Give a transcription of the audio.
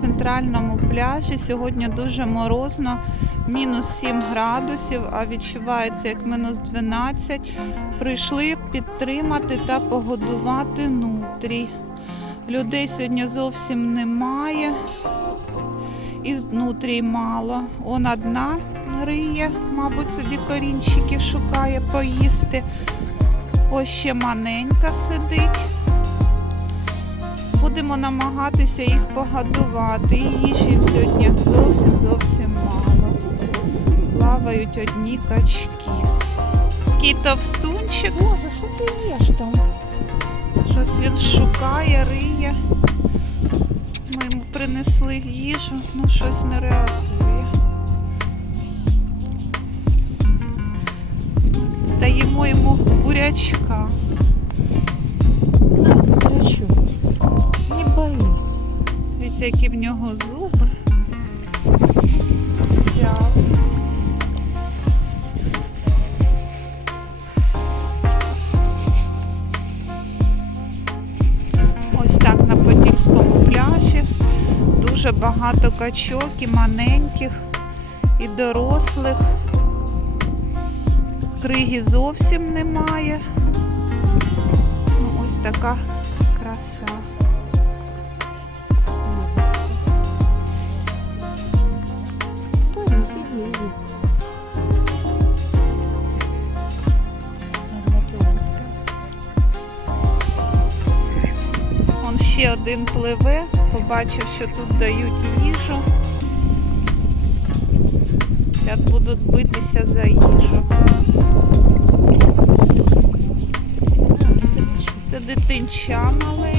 центральному пляжі. Сьогодні дуже морозно, мінус 7 градусів, а відчувається як мінус 12. Прийшли підтримати та погодувати нутрій. Людей сьогодні зовсім немає. І нутрій мало. Он одна риє, мабуть, собі корінчики шукає поїсти. Ось ще маленька сидить. Будемо намагатися їх погодувати. І їжі сьогодні зовсім зовсім мало. Плавають одні качки. Такий товстунчик. Боже, що ти їш там? Щось він шукає, риє. Ми йому принесли їжу, ну щось не реагує. Даємо йому бурячка. Які в нього зуби. Взяв. Ось так на Подільському пляжі. Дуже багато качок і маленьких, і дорослих. Криги зовсім немає. Ну, ось така один пливе, побачив, що тут дають їжу. Зараз будуть битися за їжу. Це дитинча маленьке,